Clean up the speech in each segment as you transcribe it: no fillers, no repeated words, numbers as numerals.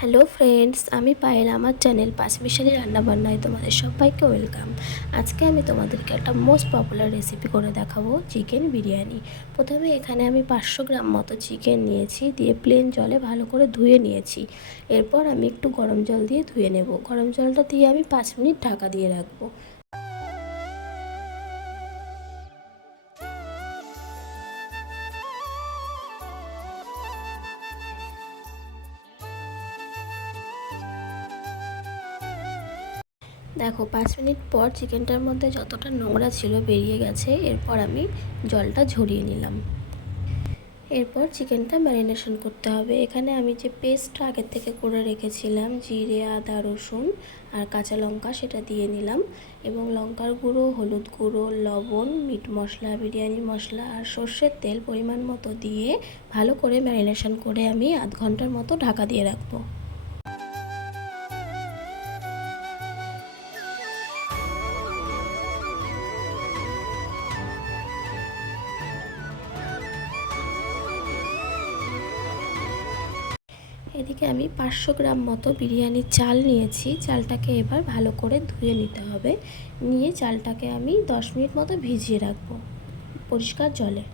Hello friends, আমি পায়েল। আমার channel পাঁচমিশালি রান্নাবান্নায় তোমাদের সবাইকে ওয়েলকাম। আজকে আমি তোমাদেরকে একটা মোস্ট পপুলার রেসিপি করে দেখাবো, চিকেন বিরিয়ানি। প্রথমে এখানে আমি 500 গ্রাম মতো চিকেন নিয়েছি, দিয়ে প্লেন জলে ভালো করে ধুয়ে নিয়েছি। এরপর আমি একটু গরম জল দিয়ে ধুয়ে নেব। গরম জলটা দিয়ে আমি 5 মিনিট ঢাকা দিয়ে রাখবো। দেখো, 5 মিনিট পর চিকেনটার মধ্যে যতটা নোংরা ছিল বেরিয়ে গেছে। এরপর আমি জলটা ঝরিয়ে নিলাম। এরপর চিকেনটা ম্যারিনেশন করতে হবে। এখানে আমি যে পেস্টটা আগের থেকে করে রেখেছিলাম, জিরে, আদা, রসুন আর কাঁচা লঙ্কা, সেটা দিয়ে নিলাম। এবং লঙ্কার গুঁড়ো, হলুদ গুঁড়ো, লবণ, মিট মশলা, বিরিয়ানি মশলা আর সর্ষের তেল পরিমাণ মতো দিয়ে ভালো করে ম্যারিনেশন করে আমি আধ ঘন্টার মতো ঢাকা দিয়ে রাখবো। এদিকে আমি 500 গ্রাম মতো বিরিয়ানির চাল নিয়েছি। চালটাকে এবার ভালো করে ধুয়ে নিতে হবে। নিয়ে চালটাকে আমি 10 মিনিট মতো ভিজিয়ে রাখবো পরিষ্কার জলে।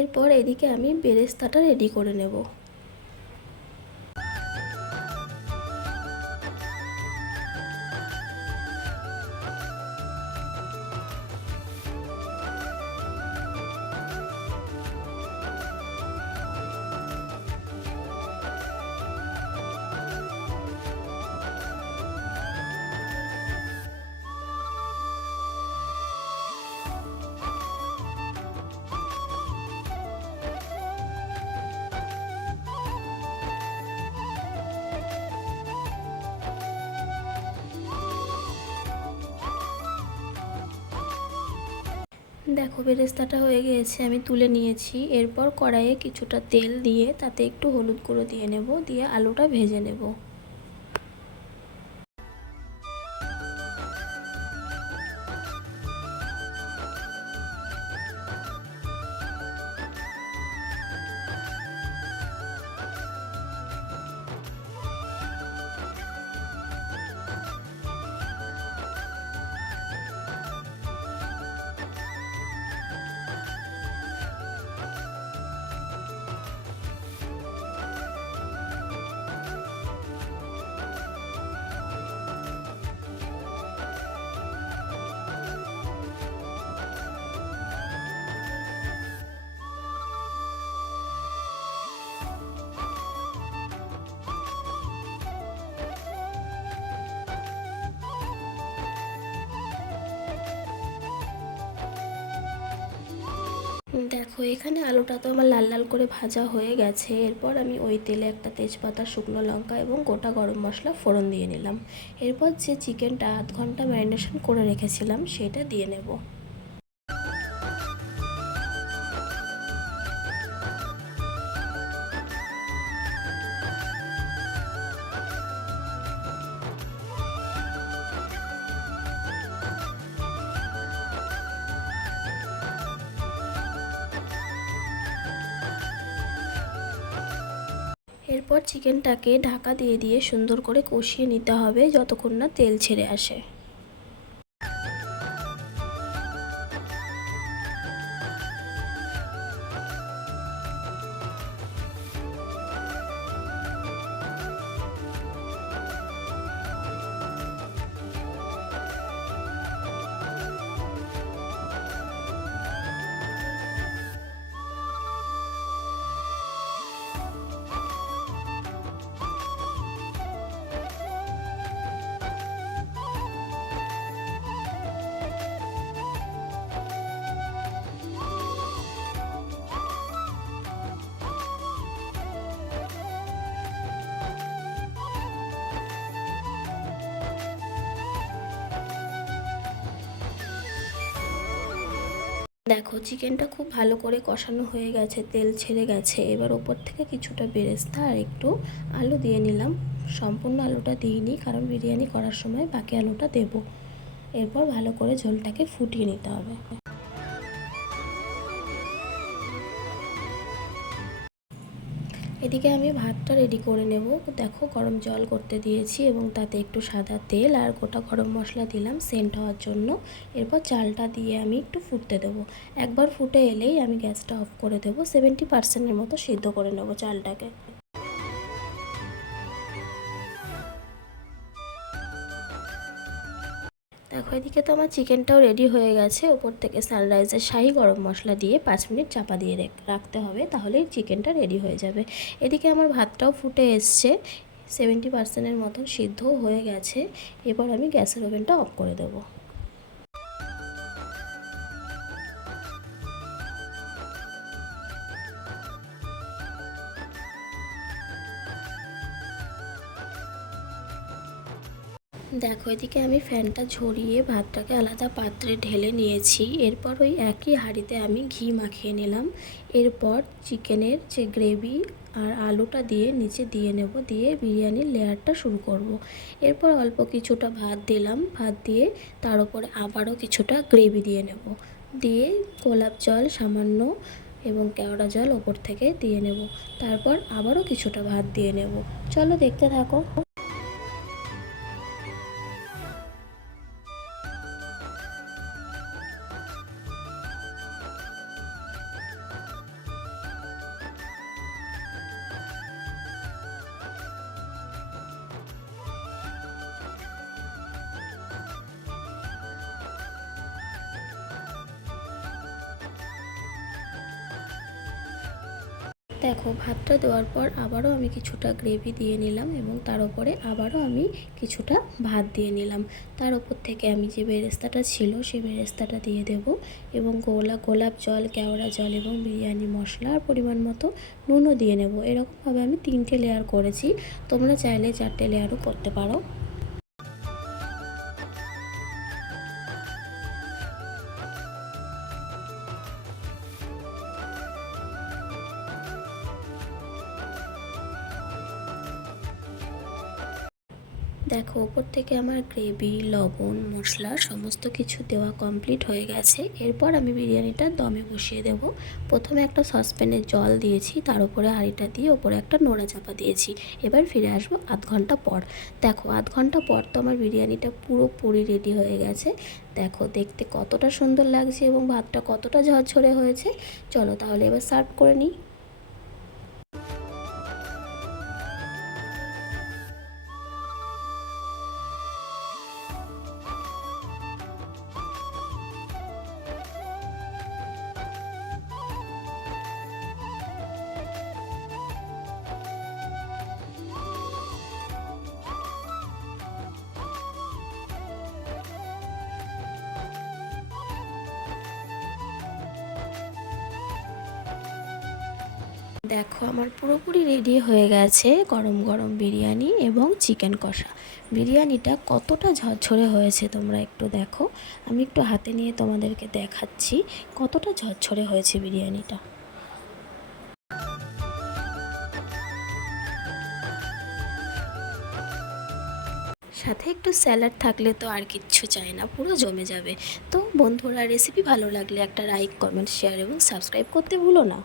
এরপর এদিকে আমি বেরেস্তাটা রেডি করে নেব। দেখো, বেরেস্তাটা হয়ে গিয়েছে, আমি তুলে নিয়েছি। এরপর কড়াইয়ে কিছুটা তেল দিয়ে তাতে একটু হলুদ গুঁড়ো দিয়ে নেব, দিয়ে আলুটা ভেজে নেব। দেখো, এখানে আলুটা তো আমার লাল লাল করে ভাজা হয়ে গেছে। এরপর আমি ওই তেলে একটা তেজপাতা, শুকনো লঙ্কা এবং গোটা গরম মশলা ফোড়ন দিয়ে নিলাম। এরপর যে চিকেনটা আধ ঘন্টা ম্যারিনেশন করে রেখেছিলাম সেটা দিয়ে নেব। এরপর চিকেনটাকে ঢাকা দিয়ে দিয়ে সুন্দর করে কষিয়ে নিতে হবে যতক্ষণ না তেল ছেড়ে আসে। দেখো চিকেনটা খুব ভালো করে কষানো হয়ে গেছে, তেল ছেড়ে গেছে। এবার ওপর থেকে কিছুটা বেরেস্তা আর একটু আলু দিয়ে নিলাম। সম্পূর্ণ আলুটা দিইনি, কারণ বিরিয়ানি করার সময় বাকি আলুটা দেব। এরপর ভালো করে ঝোলটাকে ফুটিয়ে নিতে হবে। এদিকে আমি ভাতটা রেডি করে নেব। দেখো গরম জল করতে দিয়েছি এবং তাতে একটু সাদা তেল আর গোটা গরম মশলা দিলাম সেন্ট হওয়ার জন্য। এরপর চালটা দিয়ে আমি একটু ফুটতে দেবো। একবার ফুটে এলেই আমি গ্যাসটা অফ করে দেবো। 70% মতো সিদ্ধ করে নেব চালটাকে। দেখো এদিকে তো আমার চিকেনটাও রেডি হয়ে গেছে। ওপর থেকে সানরাইজের শাহি গরম মশলা দিয়ে 5 মিনিট চাপা দিয়ে রাখতে হবে, তাহলেই চিকেনটা রেডি হয়ে যাবে। এদিকে আমার ভাতটাও ফুটে এসছে, 70% মতন সিদ্ধ হয়ে গেছে। এবার আমি গ্যাসের ওভেনটা অফ করে দেবো। দেখো এদিকে আমি ফ্যানটা ঝরিয়ে ভাতটাকে আলাদা পাত্রে ঢেলে নিয়েছি। এরপর ওই একই হাঁড়িতে আমি ঘি মাখিয়ে নিলাম। এরপর চিকেনের যে গ্রেভি আর আলুটা দিয়ে নিচে দিয়ে নেব, দিয়ে বিরিয়ানির লেয়ারটা শুরু করব। এরপর অল্প কিছুটা ভাত দিলাম, ভাত দিয়ে তার উপরে আবারও কিছুটা গ্রেভি দিয়ে নেব, দিয়ে গোলাপ জল সামান্য এবং কেওড়া জল ওপর থেকে দিয়ে নেব। তারপর আবারও কিছুটা ভাত দিয়ে নেব। চলো দেখতে থাকো। দেখো ভাতটা দেওয়ার পর আবারও আমি কিছুটা গ্রেভি দিয়ে নিলাম এবং তার উপরে আবারও আমি কিছুটা ভাত দিয়ে নিলাম। তার উপর থেকে আমি যে বেরেস্তাটা ছিল সেই বেরেস্তাটা দিয়ে দেব এবং গোলাপ জল, কেওড়া জল এবং বিরিয়ানি মশলা আর পরিমাণ মতো নুনও দিয়ে নেব। এরকমভাবে আমি 3টে লেয়ার করেছি, তোমরা চাইলে 4টে লেয়ারও করতে পারো। দেখো ওপর থেকে আমার গ্রেভি, লবণ, মশলা সমস্ত কিছু দেওয়া কমপ্লিট হয়ে গেছে। এরপর আমি বিরিয়ানিটা দমে বসিয়ে দেব। প্রথমে একটা সসপ্যানে জল দিয়েছি, তার উপরে হাঁড়িটা দিয়ে ওপরে একটা নোড়া চাপা দিয়েছি। এবার ফিরে আসবো আধ ঘন্টা পর। দেখো আধ ঘন্টা পর তো আমার বিরিয়ানিটা পুরোপুরি রেডি হয়ে গেছে। দেখো দেখতে কতটা সুন্দর লাগছে এবং ভাতটা কতটা ঝরঝরে হয়েছে। চলো তাহলে এবার সার্ভ করে নিই। দেখো আমার পুরোপুরি রেডি হয়ে গেছে গরম গরম বিরিয়ানি এবং চিকেন কষা। বিরিয়ানিটা কতটা ঝরঝরে হয়েছে তোমরা একটু দেখো। আমি একটু হাতে নিয়ে তোমাদেরকে দেখাচ্ছি কতটা ঝরঝরে হয়েছে বিরিয়ানিটা। সাথে একটু স্যালাড থাকলে তো আর কিচ্ছু চাই না, পুরো জমে যাবে। তো বন্ধুরা, রেসিপি ভালো লাগলে একটা লাইক, কমেন্ট, শেয়ার এবং সাবস্ক্রাইব করতে ভুলো না।